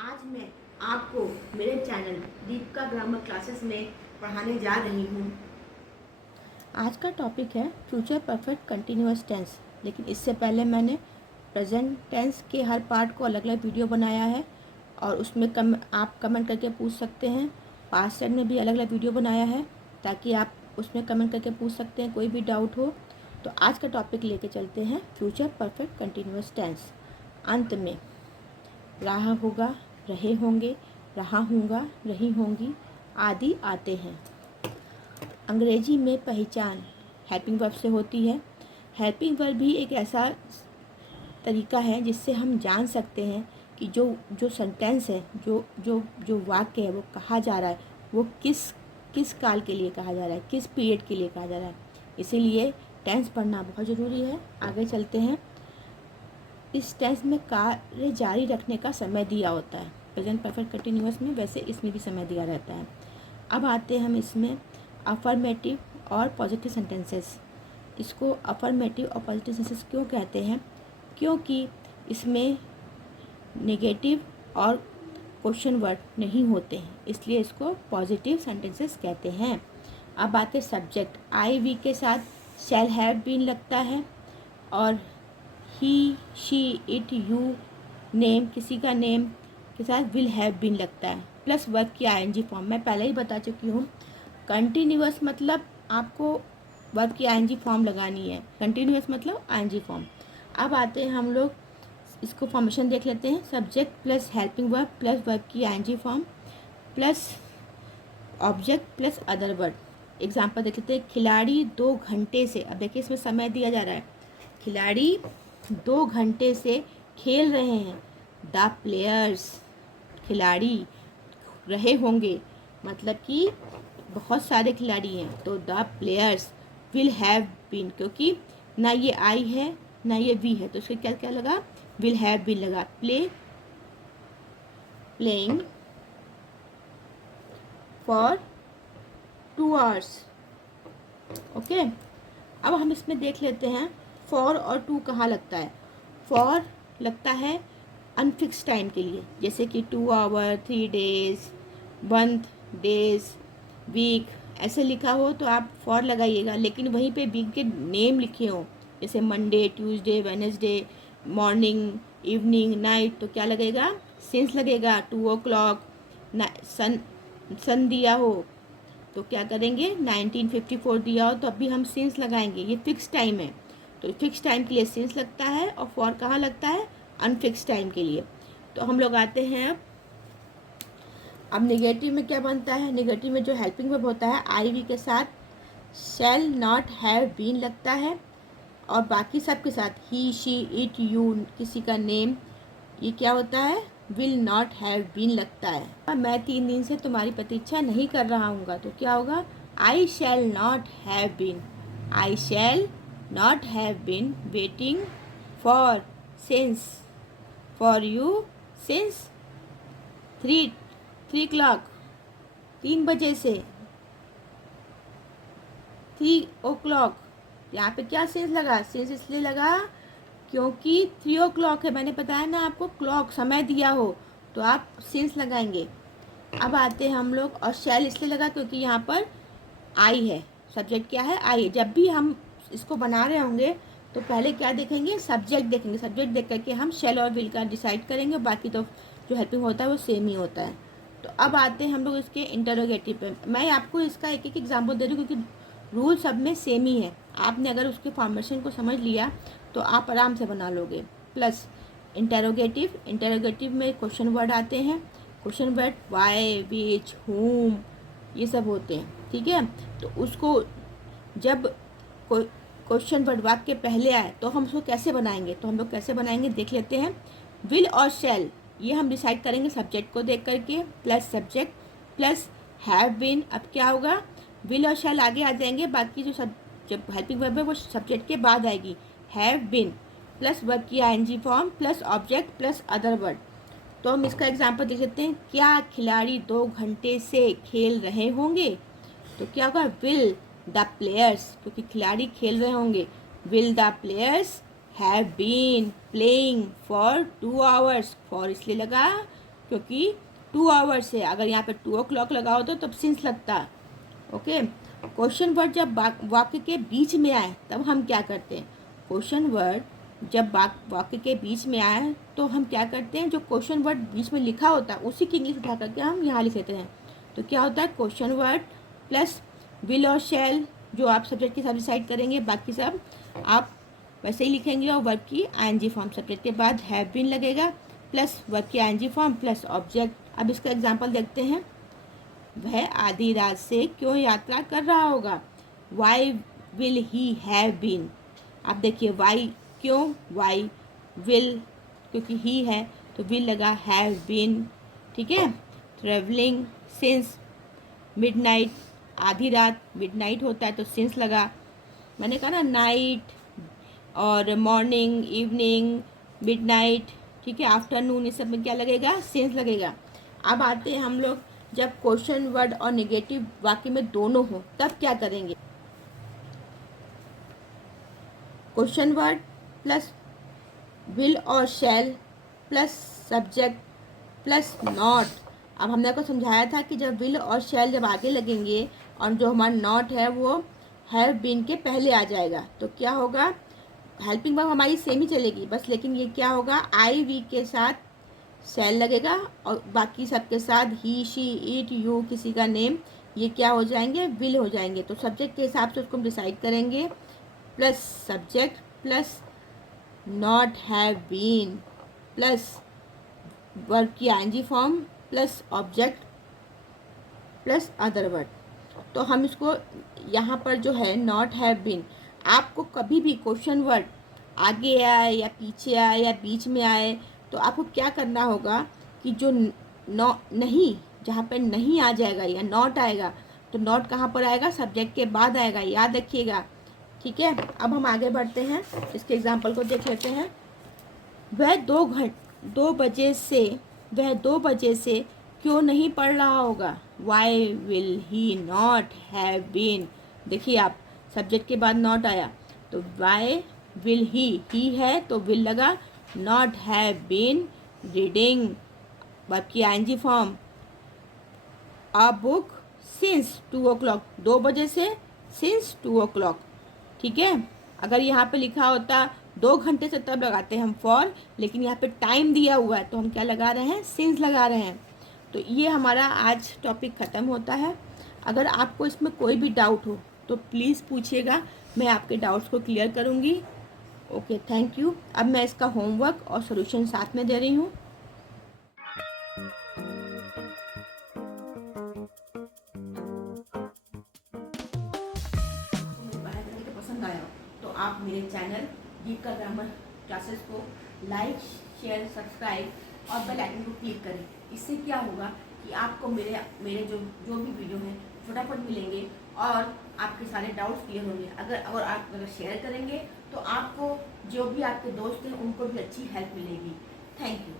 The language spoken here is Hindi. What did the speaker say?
आज मैं आपको मेरे चैनल दीपिका ग्रामर क्लासेस में पढ़ाने जा रही हूँ। आज का टॉपिक है फ्यूचर परफेक्ट कंटिन्यूअस टेंस। लेकिन इससे पहले मैंने प्रेजेंट टेंस के हर पार्ट को अलग अलग वीडियो बनाया है और उसमें आप कमेंट करके पूछ सकते हैं। पास्ट टेंस में भी अलग अलग वीडियो बनाया है ताकि आप उसमें कमेंट करके पूछ सकते हैं कोई भी डाउट हो। तो आज का टॉपिक लेके चलते हैं फ्यूचर परफेक्ट कंटिन्यूअस टेंस। अंत में रहा होगा, रहे होंगे, रहा हूँगा, रही होंगी आदि आते हैं। अंग्रेजी में पहचान हेल्पिंग वर्ब से होती है। हेल्पिंग वर्ब भी एक ऐसा तरीका है जिससे हम जान सकते हैं कि जो जो सेंटेंस है, जो जो जो वाक्य है वो कहा जा रहा है, वो किस काल के लिए कहा जा रहा है, किस पीरियड के लिए कहा जा रहा है। इसीलिए टेंस पढ़ना बहुत ज़रूरी है। आगे चलते हैं। इस टेंस में कार्य जारी रखने का समय दिया होता है। प्रेजेंट परफेक्ट कंटिन्यूअस में वैसे इसमें भी समय दिया रहता है। अब आते हैं हम इसमें अफर्मेटिव और पॉजिटिव सेंटेंसेस। इसको अफर्मेटिव और पॉजिटिव सेंटेंसेस क्यों कहते हैं? क्योंकि इसमें नेगेटिव और क्वेश्चन वर्ड नहीं होते हैं, इसलिए इसको पॉजिटिव सेंटेंसेस कहते हैं। अब आते सब्जेक्ट। आई वी के साथ शैल हैव बीन लगता है और ही शी इट यू नेम किसी का नेम के साथ विल हैव बीन लगता है प्लस वर्ब की आईएनजी फॉर्म। मैं पहले ही बता चुकी हूँ कंटिन्यूअस मतलब आपको वर्ब की आईएनजी फॉर्म लगानी है। कंटिन्यूअस मतलब आईएनजी फॉर्म। अब आते हैं हम लोग इसको फॉर्मेशन देख लेते हैं। Subject plus helping verb plus verb की ING form plus object plus other word. Example देख लेते हैं। खिलाड़ी 2 घंटे से, अब देखिए इसमें समय दिया जा रहा है, खिलाड़ी 2 घंटे से खेल रहे हैं। द प्लेयर्स, खिलाड़ी रहे होंगे मतलब कि बहुत सारे खिलाड़ी हैं, तो the players will have been, क्योंकि ना ये आई है ना ये वी है तो इसके क्या क्या लगा, विल हैव बीन लगा। Playing for 2 hours। ओके, अब हम इसमें देख लेते हैं फॉर और टू कहाँ लगता है। फॉर लगता है अनफिक्स टाइम के लिए, जैसे कि 2 hour, 3 days, month, days, week ऐसे लिखा हो तो आप फॉर लगाइएगा। लेकिन वहीं पे वीक के नेम लिखे हो जैसे Monday, Tuesday, Wednesday, morning, evening, night, तो क्या लगेगा, सिंस लगेगा। 2 o'clock सन दिया हो तो क्या करेंगे, 1954 दिया हो तो अभी हम सिंस लगाएंगे। ये फिक्स टाइम है तो फिक्स टाइम के लिए सिंस लगता है और फॉर कहाँ लगता है, अनफिक्स टाइम के लिए। तो हम लोग आते हैं अब नेगेटिव में क्या बनता है। नेगेटिव में जो हेल्पिंग वर्ब होता है आई वी के साथ शैल नॉट हैव बीन लगता है और बाकी सब के साथ ही शी इट यू किसी का नेम, ये क्या होता है, विल नॉट हैव बीन लगता है। मैं 3 दिन से तुम्हारी प्रतीक्षा नहीं कर रहा हूँ तो क्या होगा, I shall not have been, I shall not have been waiting for since for you since 3 o'clock, 3 बजे से, 3 o'clock। यहाँ पे क्या सेंस लगा, सेंस इसलिए लगा क्योंकि 3 o'clock है, मैंने बताया ना आपको, क्लॉक समय दिया हो तो आप सेंस लगाएंगे। अब आते हैं हम लोग, और शैल इसलिए लगा क्योंकि यहाँ पर आई है, सब्जेक्ट क्या है, आई है। जब भी हम इसको बना रहे होंगे तो पहले क्या देखेंगे, सब्जेक्ट देखेंगे। सब्जेक्ट देख करके हम शैल और विल का डिसाइड करेंगे, बाकी तो जो हेल्पिंग होता है वो सेम ही होता है। तो अब आते हैं हम लोग इसके इंटरोगेटिव पे। मैं आपको इसका एक एक एग्जाम्पल दे रही हूँ क्योंकि रूल सब में सेम ही है। आपने अगर उसके फॉर्मेशन को समझ लिया तो आप आराम से बना लोगे। प्लस इंटरोगेटिव, इंटरोगेटिव में क्वेश्चन वर्ड आते हैं। क्वेश्चन वर्ड वाई, विच, हुम ये सब होते हैं, ठीक है। तो उसको जब कोई क्वेश्चन वर्ड वाक्य पहले आए तो हम उसको कैसे बनाएंगे, तो हम लोग कैसे बनाएंगे देख लेते हैं। विल और शैल ये हम डिसाइड करेंगे सब्जेक्ट को देख करके, plus subject plus have been. अब क्या होगा, विल और शैल आगे आ जाएंगे, बाकी जो जब हेल्पिंग वर्ब है वो सब्जेक्ट के बाद आएगी। हैव बीन प्लस वर्ब की ING form plus object plus other word. तो हम इसका एग्जांपल देख सकते हैं। क्या खिलाड़ी 2 घंटे से खेल रहे होंगे, तो क्या होगा, विल द प्लेयर्स, क्योंकि खिलाड़ी खेल रहे होंगे, will the players have been playing for 2 hours। For इसलिए लगा क्योंकि 2 आवर्स है। अगर यहाँ पे 2 o'clock लगाओ तो तब सिंस लगता है। ओके, क्वेश्चन वर्ड जब वाक्य के बीच में आए तब हम क्या करते हैं? क्वेश्चन वर्ड जब वाक्य के बीच में आए तो हम क्या करते हैं? जो क्वेश्चन वर्ड बीच में लिखा होता है उसी की इंग्लिश उठा करके हम यहाँ लिख लेते हैं। तो क्या होता है? क्वेश्चन वर्ड प्लस विल और शैल, जो आप सब्जेक्ट के साथ डिसाइड करेंगे, बाकी सब आप वैसे ही लिखेंगे। और वर्ब की आईएनजी फॉर्म, सब्जेक्ट के बाद हैव बीन लगेगा प्लस वर्ब की आईएनजी फॉर्म प्लस ऑब्जेक्ट। अब इसका एग्जांपल देखते हैं। वह आधी रात से क्यों यात्रा कर रहा होगा? Why will he have been. आप देखिए वाई क्यों, वाई विल क्योंकि ही है तो विल लगा, हैव बीन। ठीक है, ट्रेवलिंग सिंस मिडनाइट, आधी रात मिडनाइट होता है तो सिंस लगा। मैंने कहा ना नाइट और मॉर्निंग, इवनिंग, मिडनाइट, ठीक है, आफ्टरनून, इस सब में क्या लगेगा? सिंस लगेगा। अब आते हैं हम लोग जब क्वेश्चन वर्ड और नेगेटिव वाक्य में दोनों हो तब क्या करेंगे? क्वेश्चन वर्ड प्लस विल और शैल प्लस सब्जेक्ट प्लस नॉट। अब हमने आपको समझाया था कि जब विल और शैल जब आगे लगेंगे और जो हमारा नॉट है वो हैव बीन के पहले आ जाएगा तो क्या होगा? हेल्पिंग वर्ब हमारी सेम ही चलेगी बस, लेकिन ये क्या होगा? आई वी के साथ शैल लगेगा और बाकी सबके साथ ही, शी, इट, यू, किसी का नेम, ये क्या हो जाएंगे? विल हो जाएंगे। तो सब्जेक्ट के हिसाब से उसको हम डिसाइड करेंगे। Plus subject plus not have been plus verb की ING form plus object plus other word. तो हम इसको यहाँ पर जो है नॉट हैव बीन, आपको कभी भी क्वेश्चन वर्ड आगे आए या पीछे आए या बीच में आए तो आपको क्या करना होगा कि जो नहीं, जहाँ पर नहीं आ जाएगा या नॉट आएगा तो नॉट कहाँ पर आएगा? सब्जेक्ट के बाद आएगा, याद रखिएगा। ठीक है, अब हम आगे बढ़ते हैं, इसके एग्जाम्पल को देख लेते हैं। वह 2 बजे से क्यों नहीं पढ़ रहा होगा? Why will he not have been. देखिए आप, सब्जेक्ट के बाद नॉट आया तो वाई विल ही है तो विल लगा, not have been reading verb की ING form a book since 2 o'clock, 2 बजे से सिंस 2 o'clock। ठीक है, अगर यहाँ पे लिखा होता 2 घंटे से तब लगाते हैं हम फॉर, लेकिन यहाँ पे टाइम दिया हुआ है तो हम क्या लगा रहे हैं? सिंस लगा रहे हैं। तो ये हमारा आज टॉपिक ख़त्म होता है। अगर आपको इसमें कोई भी डाउट हो तो प्लीज़ पूछिएगा, मैं आपके डाउट्स को क्लियर करूँगी। Okay, thank you. अब मैं इसका होमवर्क और सॉल्यूशन साथ में दे रही हूँ। पसंद आया तो आप मेरे चैनल दीपिका ग्रामर क्लासेस को लाइक, शेयर, सब्सक्राइब और बेल आइकन को क्लिक करें। इससे क्या होगा कि आपको मेरे जो भी वीडियो हैं फटाफट मिलेंगे और आपके सारे डाउट्स क्लियर होंगे। अगर आप शेयर करेंगे तो आपको जो भी आपके दोस्त हैं उनको भी अच्छी हेल्प मिलेगी। Thank you.